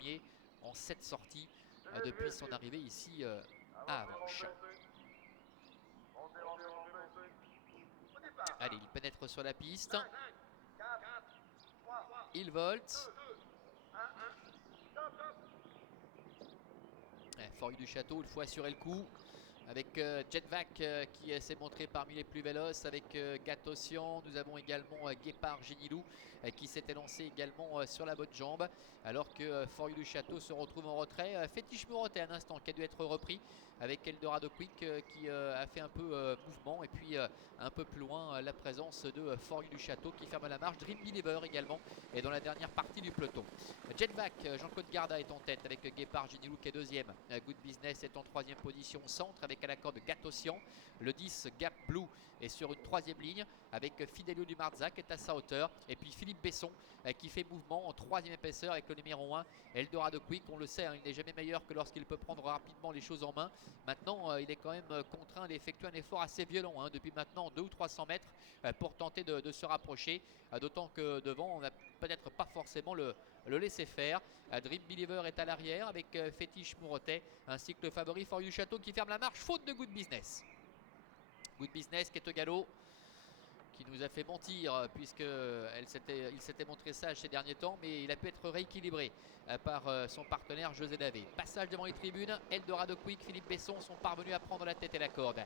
premier en 7 sorties depuis son arrivée ici à Avanches. Allez, il pénètre sur la piste. Il volte. For You du Château, il faut assurer le coup. Avec Jetvac qui s'est montré parmi les plus véloces, avec Gatosian. Nous avons également Guépard Génilou qui s'était lancé également sur la bonne jambe, alors que For You du Château se retrouve en retrait. Fétiche Mourotet un instant qui a dû être repris avec Eldorado Quick qui a fait un peu mouvement, et puis un peu plus loin la présence de For You du Château qui ferme la marche. Dream Believer également est dans la dernière partie du peloton. Jetvac, Jean-Claude Garda est en tête avec Guépard Génilou qui est deuxième. Good Business est en troisième position centre avec à la corde Gatosian. Le 10 Gap Blue est sur une troisième ligne avec Fidelio du Marza qui est à sa hauteur, et puis Philippe Besson qui fait mouvement en troisième épaisseur avec le numéro 1 Eldorado Quick. On le sait, il n'est jamais meilleur que lorsqu'il peut prendre rapidement les choses en main. Maintenant il est quand même contraint d'effectuer un effort assez violent depuis maintenant 200 ou 300 mètres pour tenter de se rapprocher, d'autant que devant on n'a peut-être pas forcément le laisser faire. Dream Believer est à l'arrière avec Fétiche Mourotet ainsi que le favori For You du Château qui ferme la marche, faute de Good Business. Good Business qui est au galop, qui nous a fait mentir puisqu'il s'était montré sage ces derniers temps, mais il a pu être rééquilibré par son partenaire José Davé. Passage devant les tribunes, Eldorado Quick, Philippe Besson sont parvenus à prendre la tête et la corde.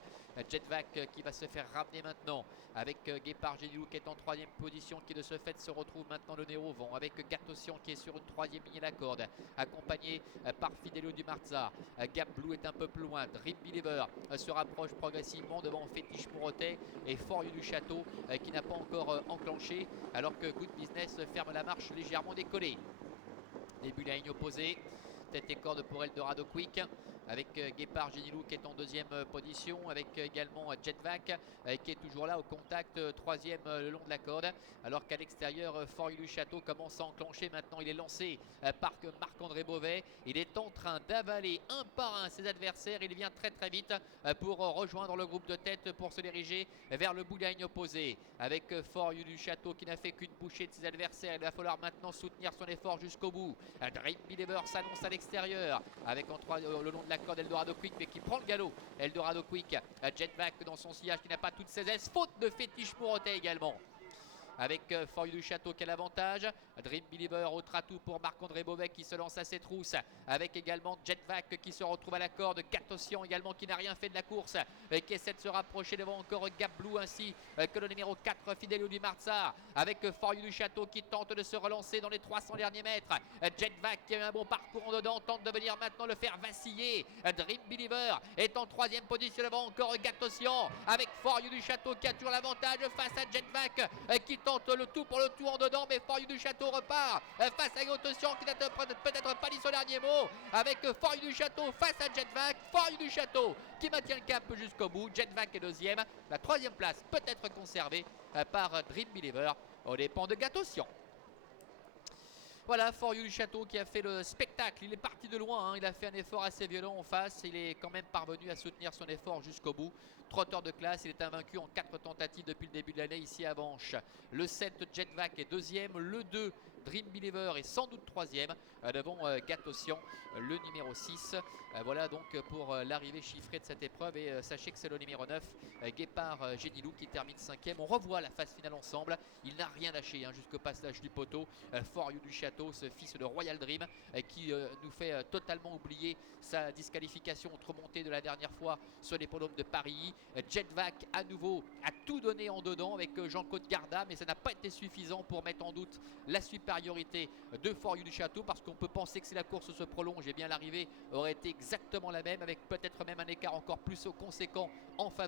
Jetvac qui va se faire ramener maintenant avec Guépard Génilou qui est en troisième position, qui de ce fait se retrouve maintenant le nez au vent, avec Gatosian qui est sur une troisième ligne à la corde, accompagné par Fidelio du Marza. Gap Blue est un peu plus loin. Dream Believer se rapproche progressivement devant Fétiche Mourotet et For You du Château qui n'a pas encore enclenché, alors que Good Business ferme la marche légèrement décollée. Début de la ligne opposée, tête et corde pour Eldorado Quick avec Guépard Génilou qui est en deuxième position, avec également Jetvac qui est toujours là au contact, troisième le long de la corde, alors qu'à l'extérieur For You du Château commence à enclencher. Maintenant il est lancé par Marc-André Beauvais, il est en train d'avaler un par un ses adversaires, il vient très très vite pour rejoindre le groupe de tête pour se diriger vers le bout de la ligne opposée, avec For You du Château qui n'a fait qu'une bouchée de ses adversaires. Il va falloir maintenant soutenir son effort jusqu'au bout. Dream Believer s'annonce à l'extérieur avec le long de la corde Eldorado Quick, mais qui prend le galop. Eldorado Quick, Jetvac dans son sillage qui n'a pas toutes ses aises, faute de Fétiche Mourotet également, avec For You du Château qui a l'avantage. Dream Believer au tratou pour Marc-André Beauvais qui se lance à ses trousses, avec également Jetvac qui se retrouve à la corde, Gatosian également qui n'a rien fait de la course et qui essaie de se rapprocher devant encore Gap Blue, ainsi que le numéro 4 Fidelio du Marza, avec For You du Château qui tente de se relancer dans les 300 derniers mètres. Jetvac qui a eu un bon parcours en dedans tente de venir maintenant le faire vaciller. Dream Believer est en troisième position devant encore Gatosian, avec For You du Château qui a toujours l'avantage face à Jetvac qui tente le tout pour le tout en dedans, mais For You du Château repart face à Gatosian qui n'a peut-être pas dit son dernier mot, avec For You du Château face à Jetvac. For You du Château qui maintient le cap jusqu'au bout. Jetvac est deuxième. La troisième place peut être conservée par Dream Believer aux dépens de Gatosian. Voilà, For You du Château qui a fait le spectacle. Il est parti de loin, il a fait un effort assez violent en face. Il est quand même parvenu à soutenir son effort jusqu'au bout. Trotteur de classe, il est invaincu en 4 tentatives depuis le début de l'année ici à Avanches. Le 7 Jetvac est deuxième. Le 2 Dream Believer est sans doute troisième devant Gatosian, le numéro 6. Voilà donc pour l'arrivée chiffrée de cette épreuve. Et sachez que c'est le numéro 9 Guépard Génilou qui termine cinquième. On revoit la phase finale ensemble. Il n'a rien lâché jusqu'au passage du poteau. For You du Château, ce fils de Royal Dream qui nous fait totalement oublier sa disqualification autre montée de la dernière fois sur l'hippodrome de Paris. Jetvac à nouveau a tout donné en dedans avec Jean-Claude Garda, mais ça n'a pas été suffisant pour mettre en doute la supériorité de For You du Château, parce qu'on peut penser que si la course se prolonge, et bien l'arrivée aurait été exactement la même, avec peut-être même un écart encore plus conséquent en faveur